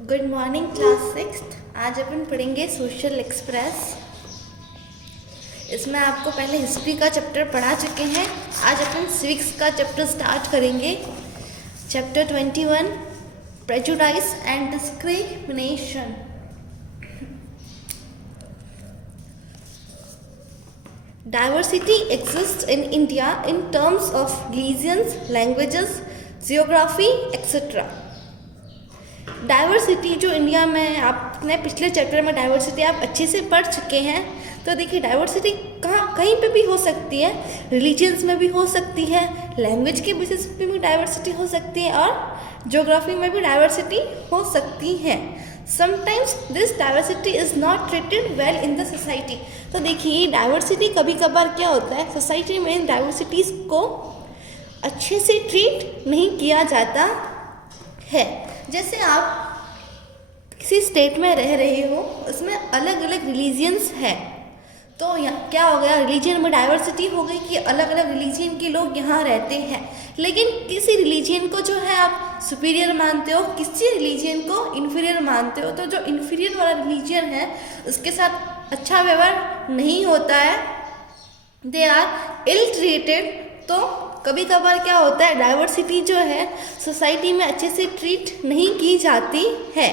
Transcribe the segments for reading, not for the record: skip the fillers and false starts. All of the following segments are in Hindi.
Good morning class sixth. आज अपन पढ़ेंगे सोशल एक्सप्रेस। इसमें आपको पहले हिस्ट्री का चैप्टर पढ़ा चुके हैं। आज अपन सिविक्स का चैप्टर स्टार्ट करेंगे। Chapter 21 prejudice and discrimination. Diversity exists in India in terms of religions, languages, geography, etc. Diversity जो इंडिया में आपने पिछले चैप्टर में डाइवर्सिटी आप अच्छे से पढ़ चुके हैं। तो देखिए डाइवर्सिटी कहीं पे भी हो सकती है, रिलीजियंस में भी हो सकती है, लैंग्वेज के बेसिस पे भी डाइवर्सिटी हो सकती है और ज्योग्राफी में भी डाइवर्सिटी हो सकती है। Sometimes this diversity is not treated well in the society. तो देखिए डाइवर्सिटी कभी कभार क्या होता है, सोसाइटी में डाइवर्सिटीज़ को अच्छे से ट्रीट नहीं किया जाता है। जैसे आप किसी स्टेट में रह रहे हो, उसमें अलग अलग रिलीजियंस है, तो क्या हो गया, रिलीजन में डाइवर्सिटी हो गई कि अलग अलग रिलीजन के लोग यहाँ रहते हैं। लेकिन किसी रिलीजन को जो है आप सुपीरियर मानते हो, किसी रिलीजन को इन्फीरियर मानते हो, तो जो इन्फीरियर वाला रिलीजन है उसके साथ अच्छा व्यवहार नहीं होता है, दे आर इल ट्रीटेड। तो कभी कभार क्या होता है, डाइवर्सिटी जो है सोसाइटी में अच्छे से ट्रीट नहीं की जाती है।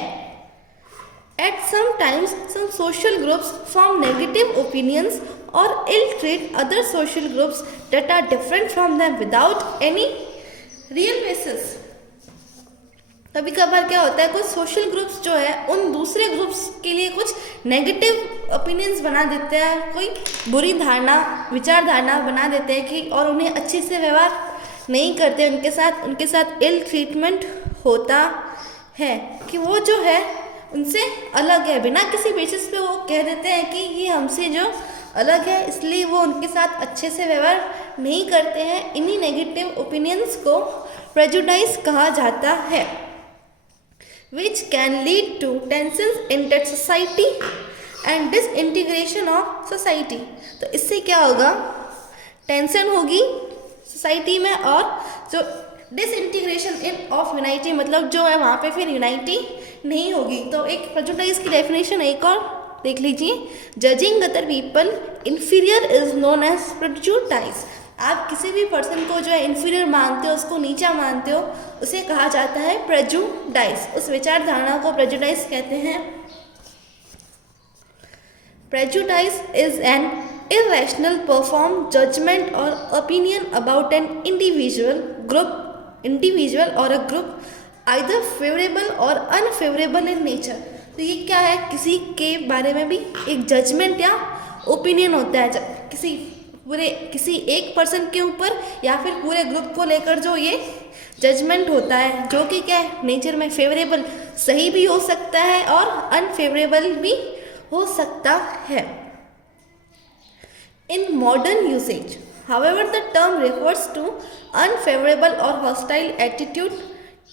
At some times, some social groups form negative opinions or ill-treat other social groups that are different from them without any real basis. कभी कभार क्या होता है, कुछ सोशल ग्रुप्स जो है उन दूसरे ग्रुप्स के लिए कुछ नेगेटिव ओपिनियंस बना देते हैं, कोई बुरी धारणा विचारधारणा बना देते हैं कि और उन्हें अच्छे से व्यवहार नहीं करते, उनके साथ इल ट्रीटमेंट होता है कि वो जो है उनसे अलग है। बिना किसी बेसिस पे वो कह देते हैं कि ये हमसे जो अलग है, इसलिए वो उनके साथ अच्छे से व्यवहार नहीं करते हैं। इन्हीं नेगेटिव ओपिनियंस को प्रेजुडाइज कहा जाता है, which can lead to tensions in that society and disintegration of society। तो इससे क्या होगा, टेंशन होगी सोसाइटी में और जो डिसइंटीग्रेशन इन ऑफ यूनाइटी, मतलब जो है वहाँ पे फिर यूनाइटी नहीं होगी। तो एक प्रेजुडाइज की डेफिनेशन एक और देख लीजिए, judging other people inferior is known as prejudice. आप किसी भी पर्सन को जो है इन्फीरियर मानते हो, उसको नीचा मानते हो, उसे कहा जाता है प्रेजुडाइज। उस विचारधारणा को प्रेजुडाइज कहते हैं। Prejudice is an irrational perform judgment or opinion about an individual or a group either favorable or unfavorable in nature। तो ये क्या है, किसी के बारे में भी एक जजमेंट या ओपिनियन होता है, किसी एक पर्सन के ऊपर या फिर पूरे ग्रुप को लेकर जो ये जजमेंट होता है, जो कि क्या है नेचर में फेवरेबल सही भी हो सकता है और अनफेवरेबल भी हो सकता है। In modern usage, however, the term refers to unfavorable or hostile attitude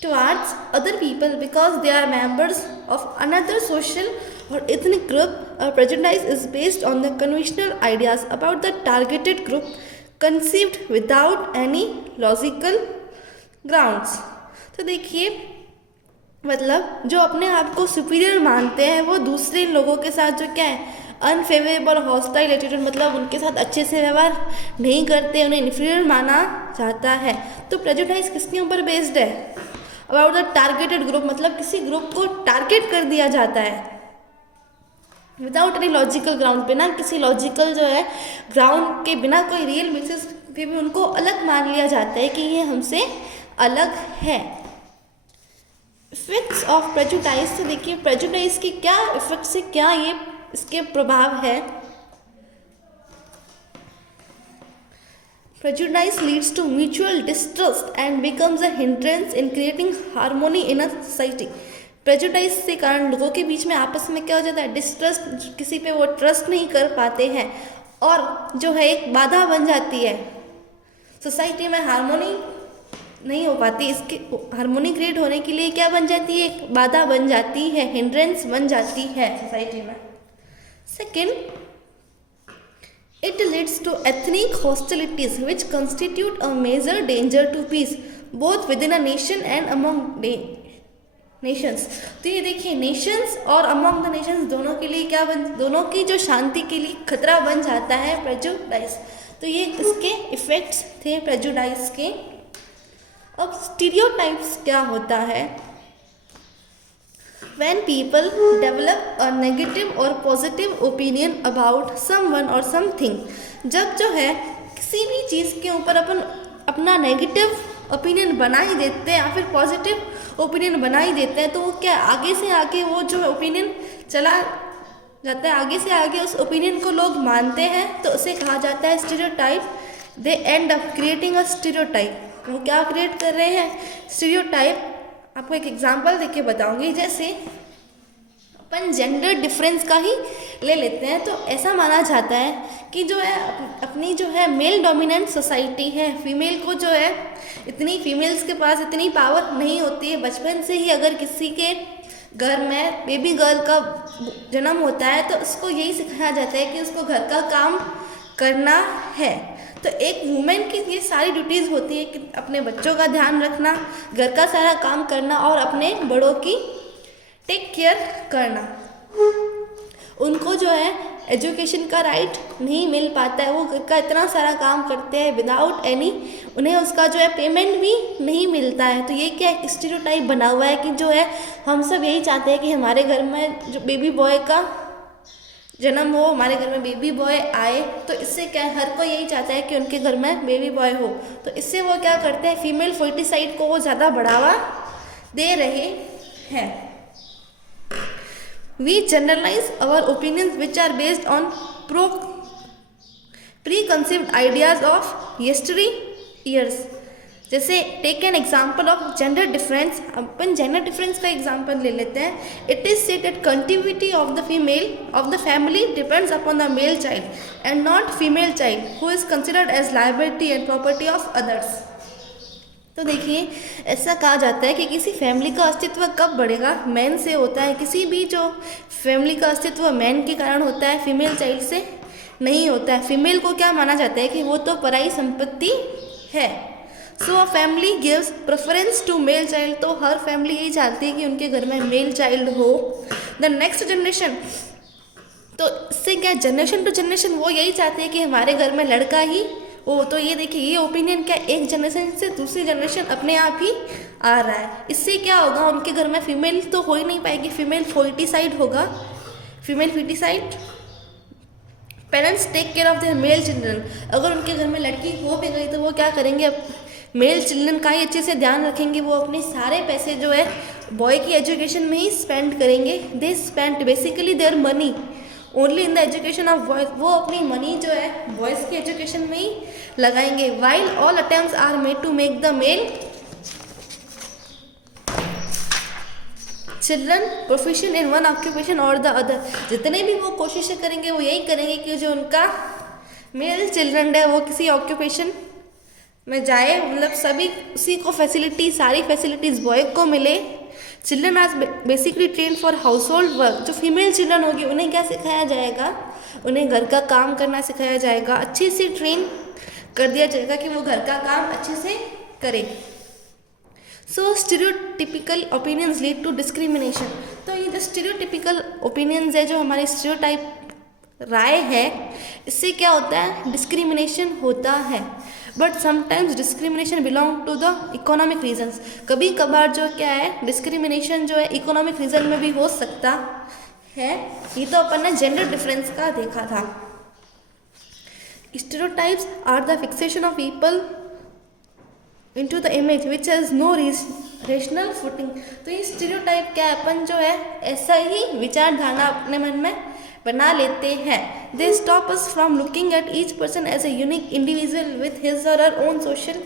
towards other people because they are members of another social or ethnic group. A prejudice is based on the conventional ideas about the targeted group conceived without any logical grounds। तो देखिए मतलब जो अपने आप को सुपीरियर मानते हैं वो दूसरे लोगों के साथ जो क्या है अनफेवरेबल हॉस्टाइल एटीट्यूड, मतलब उनके साथ अच्छे से व्यवहार नहीं करते, उन्हें इन्फीरियर माना जाता है। तो प्रेजुडाइज किसके ऊपर बेस्ड है, अबाउट द टारगेटेड ग्रुप, मतलब किसी ग्रुप को टारगेट कर दिया जाता है विदाउट एनी लॉजिकल ग्राउंड, बिना किसी लॉजिकल जो है ग्राउंड के, बिना कोई रियल बेसिस पे भी उनको अलग मान लिया जाता है कि ये हमसे अलग है। Effects of prejudice. तो देखिए प्रेजुडाइज की क्या इफेक्ट से क्या ये इसके प्रभाव है। Prejudice leads to mutual distrust and becomes a hindrance in creating harmony in a society. Prejudice से कारण लोगों के बीच में आपस में क्या हो जाता है, डिस्ट्रस्ट, किसी पे वो ट्रस्ट नहीं कर पाते हैं और जो है एक बाधा बन जाती है, सोसाइटी में हार्मोनी नहीं हो पाती। इसके हार्मोनी क्रिएट होने के लिए क्या बन जाती है, एक बाधा बन जाती है, हिंड्रेंस बन जाती है सोसाइटी में। Second, it leads to ethnic hostilities which constitute a major danger to peace both within a nation and among Nations. तो ये देखिए नेशंस और अमंग द नेशंस दोनों के लिए क्या दोनों की जो शांति के लिए खतरा बन जाता है प्रेजुडाइज। तो ये इसके इफेक्ट्स थे प्रेजुडाइज के। अब स्टीरियोटाइप्स क्या होता है? When people develop a negative or positive opinion about someone or something, जब जो है किसी भी चीज़ के ऊपर अपन अपना नेगेटिव ओपिनियन बना ही देते हैं या फिर पॉजिटिव ओपिनियन बना ही देते हैं, तो वो क्या आगे से आगे वो जो ओपिनियन चला जाता है, आगे से आगे उस ओपिनियन को लोग मानते हैं, तो उसे कहा जाता है stereotype. They and up creating a stereotype. वो क्या क्रिएट कर रहे हैं? स्टीरियोटाइप। आपको एक एग्जांपल देके बताऊंगी। जैसे अपन जेंडर डिफरेंस का ही ले लेते हैं, तो ऐसा माना जाता है कि जो है अपनी जो है मेल डोमिनेंट सोसाइटी है, फीमेल को जो है इतनी फीमेल्स के पास इतनी पावर नहीं होती है। बचपन से ही अगर किसी के घर में बेबी गर्ल का जन्म होता है तो उसको यही सिखाया जाता है कि उसको घर का काम करना है। तो एक वुमेन की ये सारी ड्यूटीज़ होती है कि अपने बच्चों का ध्यान रखना, घर का सारा काम करना और अपने बड़ों की टेक केयर करना। उनको जो है एजुकेशन का राइट नहीं मिल पाता है, वो घर का इतना सारा काम करते हैं विदाउट एनी, उन्हें उसका जो है पेमेंट भी नहीं मिलता है। तो ये क्या एक स्टीरियोटाइप बना हुआ है कि जो है हम सब यही चाहते हैं कि हमारे घर में जो बेबी बॉय का जन्म हो, हमारे घर में बेबी बॉय आए। तो इससे क्या है, हर कोई यही चाहता है कि उनके घर में बेबी बॉय हो। तो इससे वो क्या करते हैं, फीमेल फर्टिसाइड को वो ज़्यादा बढ़ावा दे रहे हैं। We generalize our opinions which are based on preconceived ideas of yesteryears. जैसे take an example of gender difference. अपन जेंडर डिफरेंस का एग्जाम्पल ले लेते हैं। It is said that continuity of the female of the family depends upon the male child and not female child who is considered as liability and property of others. तो देखिए ऐसा कहा जाता है कि किसी फैमिली का अस्तित्व कब बढ़ेगा, मैन से होता है। किसी भी जो फैमिली का अस्तित्व मैन के कारण होता है, फीमेल चाइल्ड से नहीं होता है। फीमेल को क्या माना जाता है कि वो तो पराई संपत्ति है। So a family gives preference to male child. तो हर फैमिली यही चाहती है कि उनके घर में मेल चाइल्ड हो। द नेक्स्ट जनरेशन, तो इससे क्या जनरेशन टू जनरेशन वो यही चाहते हैं कि हमारे घर में लड़का ही हो। तो ये देखिए ये ओपिनियन क्या एक जनरेशन से दूसरी जनरेशन अपने आप ही आ रहा है। इससे क्या होगा, उनके घर में फीमेल तो हो ही नहीं पाएगी, फीमेल फर्टिसाइड होगा, female foeticide. Parents take care of their male children. अगर उनके घर में लड़की हो भी गई तो वो क्या करेंगे, मेल चिल्ड्रन का ही अच्छे से ध्यान रखेंगे। वो अपने सारे पैसे जो है बॉय की एजुकेशन में ही स्पेंड करेंगे। They spend basically their money only in the education of boys. वो अपनी मनी जो है बॉयज़ की एजुकेशन में ही लगाएंगे। While all attempts are made to make the male children profession in one occupation और द अदर। जितने भी वो कोशिशें करेंगे वो यही करेंगे कि जो उनका मेल चिल्ड्रन है वो किसी ऑक्यूपेशन में जाए, मतलब सभी उसी को फैसिलिटी, सारी फैसिलिटीज़ बॉय को मिले। Children are basically train for household work. जो फीमेल चिल्ड्रन होगी उन्हें क्या सिखाया जाएगा, उन्हें घर का काम करना सिखाया जाएगा, अच्छे से ट्रेन कर दिया जाएगा कि वो घर का काम अच्छे से करे। So stereotypical opinions lead to discrimination. तो ये जो स्टीरियोटिपिकल ओपिनियंस है, जो हमारे स्टीरियोटाइप राय है, इससे क्या होता है, डिस्क्रिमिनेशन होता है। But sometimes discrimination belong to the economic reasons. कभी कभार जो क्या है डिस्क्रिमिनेशन जो है इकोनॉमिक रीजन में भी हो सकता है। ये तो अपन ने जेंडर डिफरेंस का देखा था। Stereotypes are the fixation of people into the image which has no rational footing. तो ये स्टीरियोटाइप क्या है, अपन जो है ऐसा ही विचारधारा अपने मन में बना लेते हैं। They stop us from looking at each person as a unique individual with his or her own social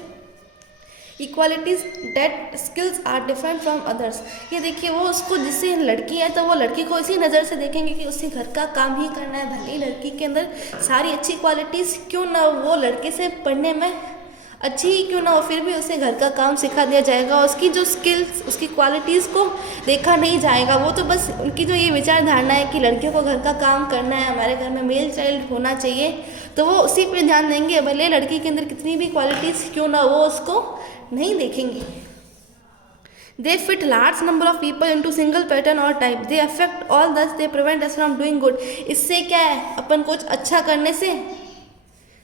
equalities that skills are different from others. ये देखिए वो उसको, जिससे लड़की है तो वो लड़की को इसी नज़र से देखेंगे कि उसे घर का काम ही करना है। भले ही लड़की के अंदर सारी अच्छी क्वालिटीज़ क्यों ना हो, वो लड़के से पढ़ने में अच्छी ही क्यों ना हो, फिर भी उसे घर का काम सिखा दिया जाएगा। उसकी जो स्किल्स, उसकी क्वालिटीज़ को देखा नहीं जाएगा। वो तो बस उनकी जो ये विचारधारणा है कि लड़कियों को घर का काम करना है, हमारे घर में मेल चाइल्ड होना चाहिए, तो वो उसी पे ध्यान देंगे। भले लड़की के अंदर कितनी भी क्वालिटीज़ क्यों ना हो, वो उसको नहीं देखेंगे। They fit large number of people into single pattern or type. They affect all, thus they prevent us from doing good. इससे क्या है, अपन कुछ अच्छा करने से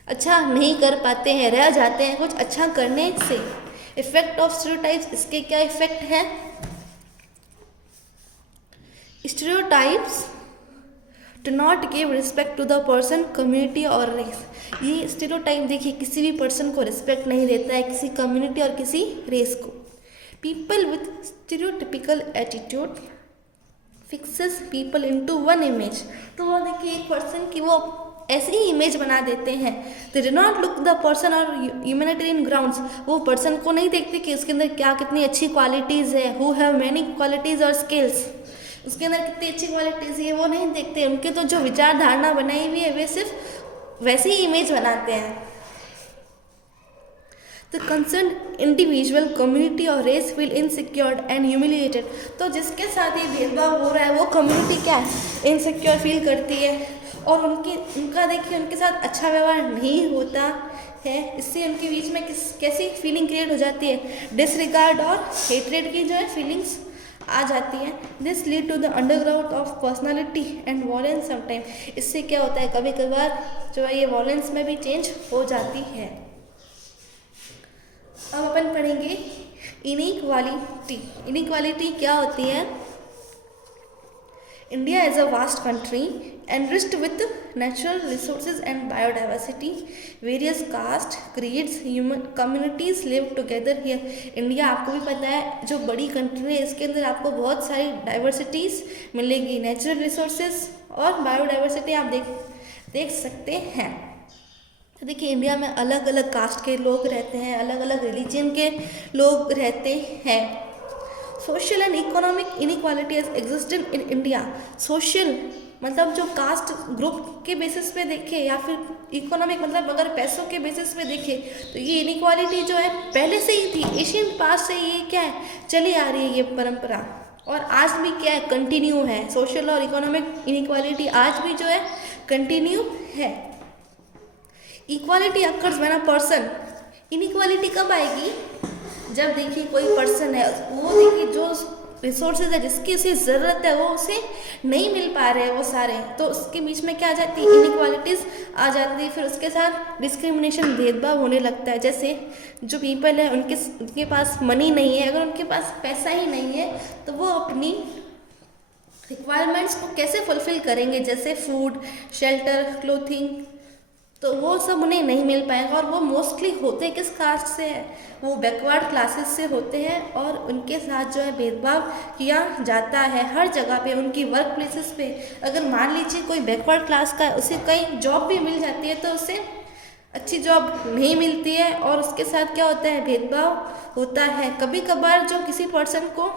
अच्छा नहीं कर पाते हैं, रह जाते हैं कुछ अच्छा करने से. इफेक्ट ऑफ स्टीरियोटाइप्स, इसके क्या इफेक्ट है. Stereotypes do not give respect to the person, community और race. ये स्टीरियोटाइप देखिए किसी भी पर्सन को रिस्पेक्ट नहीं देता है, किसी कम्युनिटी और किसी रेस को. People with stereotypical attitude fixes people into one image. तो वो देखिए एक पर्सन की वो ऐसी ही इमेज बना देते हैं. They do not look the person or humanitarian grounds. वो पर्सन को नहीं देखते कि उसके अंदर क्या कितनी अच्छी क्वालिटीज़ है. Who have many qualities or skills. उसके अंदर कितनी अच्छी क्वालिटीज़ है वो नहीं देखते. उनके तो जो विचार धारणा बनाई हुई है वे सिर्फ वैसी ही इमेज बनाते हैं. The concerned individual, community और race feel insecure and humiliated. तो जिसके साथ ये भेदभाव हो रहा है वो कम्युनिटी क्या है, इनसिक्योर फील करती है और उनका देखिए उनके साथ अच्छा व्यवहार नहीं होता है. इससे उनके बीच में कैसी फीलिंग क्रिएट हो जाती है, डिसरिगार्ड और हेट्रेड की जो है फीलिंग्स आ जाती है. This lead to the underground of personality and violence sometime. इससे क्या होता है, कभी कभार जो है ये वॉलेंस में भी चेंज हो जाती है. अब अपन पढ़ेंगे इनइक्वालिटी. इनइक्वालिटी क्या होती है. India is a vast country enriched with natural resources and biodiversity. Various caste, creeds, human communities live together here. India आपको भी पता है जो बड़ी कंट्री है, इसके अंदर आपको बहुत सारी डाइवर्सिटीज़ मिलेगी. नेचुरल रिसोर्सेज और बायोडाइवर्सिटी आप देख सकते हैं. तो देखिए इंडिया में अलग अलग कास्ट के लोग रहते हैं, अलग अलग रिलीजन के लोग रहते हैं. Social and economic inequality existed in India. Social मतलब जो कास्ट ग्रुप के बेसिस पे देखे या फिर इकोनॉमिक मतलब अगर पैसों के बेसिस पे देखे तो ये इनइक्वालिटी जो है पहले से ही थी. एशियन पास्ट से ये क्या है चली आ रही है ये परंपरा और आज भी क्या है कंटिन्यू है. सोशल और इकोनॉमिक इनइक्वालिटी आज भी जो है कंटिन्यू है. Equality occurs when a person. Inequality कब आएगी, जब देखिए कोई पर्सन है वो देखिए जो रिसोर्सेज है जिसकी उसे ज़रूरत है वो उसे नहीं मिल पा रहे हैं वो सारे, तो उसके बीच में क्या आ जाती है, इनइक्वालिटीज़ आ जाती है. फिर उसके साथ डिस्क्रिमिनेशन भेदभाव होने लगता है. जैसे जो पीपल है उनके पास मनी नहीं है, अगर उनके पास पैसा ही नहीं है तो वो अपनी रिक्वायरमेंट्स को कैसे फुलफिल करेंगे, जैसे फूड, शेल्टर, क्लोथिंग, तो वो सब उन्हें नहीं मिल पाएगा. और वो मोस्टली होते किस कास्ट से है, वो बैकवर्ड क्लासेस से होते हैं और उनके साथ जो है भेदभाव किया जाता है हर जगह पे. उनकी वर्क प्लेसेस पे अगर मान लीजिए कोई बैकवर्ड क्लास का है उसे कहीं जॉब भी मिल जाती है तो उसे अच्छी जॉब नहीं मिलती है और उसके साथ क्या होता है भेदभाव होता है. कभी कभार जो किसी पर्सन को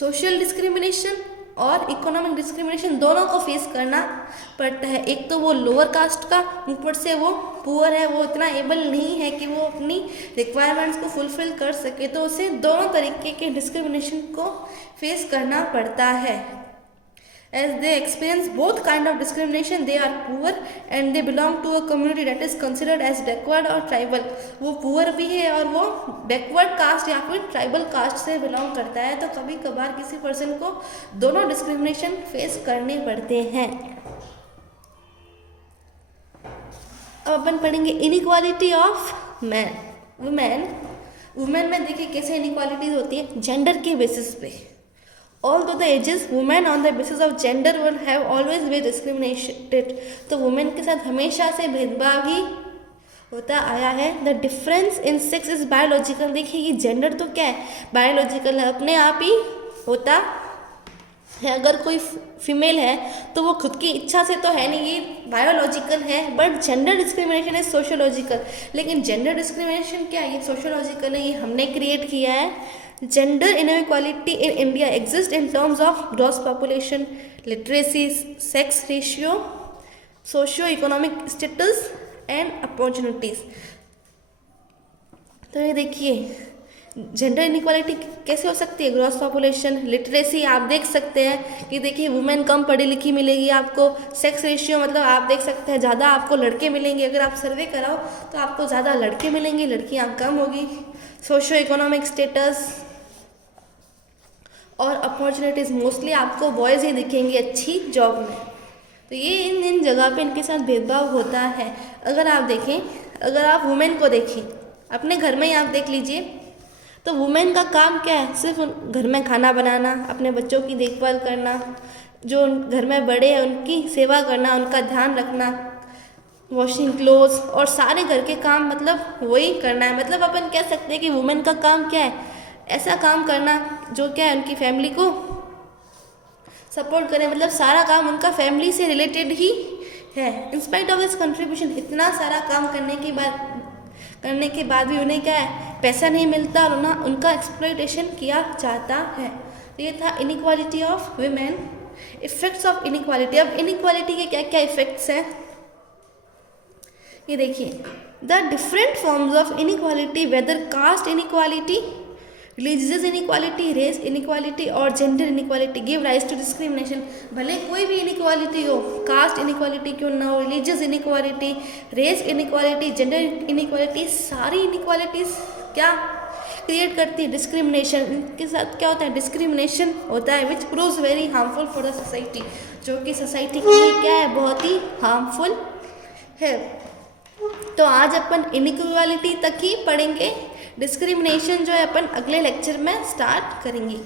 सोशल डिस्क्रिमिनेशन और इकोनॉमिक डिस्क्रिमिनेशन दोनों को फेस करना पड़ता है. एक तो वो लोअर कास्ट का, ऊपर से वो पुअर है, वो इतना एबल नहीं है कि वो अपनी रिक्वायरमेंट्स को फुलफिल कर सके, तो उसे दोनों तरीके के डिस्क्रिमिनेशन को फेस करना पड़ता है. As they experience both kind of discrimination, they are poor and they belong to a community that is considered as backward or tribal. वो poor भी है और वो backward caste या फिर tribal caste से belong करता है. तो कभी कभार किसी person को दोनों discrimination face करने पड़ते हैं. अब अपन पढ़ेंगे inequality of men, women. Women में देखिए कैसे inequalities होती है जेंडर के बेसिस पे. Although the ages, women on the basis of gender will have always been discriminated. तो वुमेन के साथ हमेशा से भेदभाव ही होता आया है. The difference in sex is biological. देखिए ये जेंडर तो क्या है, बायोलॉजिकल है, अपने आप ही होता है. अगर कोई फीमेल है तो वो खुद की इच्छा से तो है नहीं, ये बायोलॉजिकल है. बट जेंडर डिस्क्रिमिनेशन है सोशियोलॉजिकल. लेकिन जेंडर डिस्क्रिमिनेशन क्या है, ये सोशियोलॉजिकल है, ये हमने क्रिएट किया है. Gender inequality in India exists in terms of gross population, literacy, sex ratio, socio-economic status and opportunities. तो ये देखिए जेंडर इनइक्वालिटी कैसे हो सकती है, ग्रॉस पॉपुलेशन, लिटरेसी आप देख सकते हैं कि देखिए वुमेन कम पढ़ी लिखी मिलेगी आपको. सेक्स रेशियो मतलब आप देख सकते हैं ज़्यादा आपको लड़के मिलेंगे, अगर आप सर्वे कराओ तो आपको ज़्यादा लड़के मिलेंगे, लड़कियां कम होगी. सोशो इकोनॉमिक स्टेटस और अपॉर्चुनिटीज़। मोस्टली आपको बॉयज़ ही दिखेंगे अच्छी जॉब में। तो ये इन जगह पे इनके साथ भेदभाव होता है। अगर आप देखें, अगर आप वुमेन को देखें, अपने घर में ही आप देख लीजिए, तो वुमेन का काम क्या है? सिर्फ घर में खाना बनाना, अपने बच्चों की देखभाल करना, जो घर में बड़े हैं उनकी सेवा करना, उनका ध्यान रखना, वॉशिंग क्लोथ्स और सारे घर के काम मतलब वही करना है। मतलब अपन कह सकते हैं कि वुमेन का काम क्या है? ऐसा काम करना जो क्या है उनकी फैमिली को सपोर्ट करें। मतलब सारा काम उनका फैमिली से रिलेटेड ही है। इंस्पाइट ऑफ दिस कंट्रीब्यूशन, इतना सारा काम करने के बाद भी उन्हें क्या है? पैसा नहीं मिलता और उनका एक्सप्लॉयटेशन किया जाता है। तो ये था inequality of women. Effects of inequality. अब इनइक्वालिटी के क्या क्या इफेक्ट्स हैं ये देखिए। The different forms of inequality, whether caste inequality, religious inequality, race inequality और gender inequality give rise to discrimination. भले कोई भी इनइक्वालिटी हो, कास्ट इनइक्वालिटी क्यों ना हो, religious inequality, race inequality, gender inequality, सारी इनइक्वालिटीज़ क्या क्रिएट करती है? डिस्क्रिमिनेशन। इनके साथ क्या होता है? डिस्क्रिमिनेशन होता है, which proves very harmful for the society, जो कि सोसाइटी के लिए क्या है? बहुत ही हार्मफुल है। तो आज अपन इनइक्वालिटी तक ही पढ़ेंगे। डिस्क्रिमिनेशन जो है अपन अगले लेक्चर में स्टार्ट करेंगे।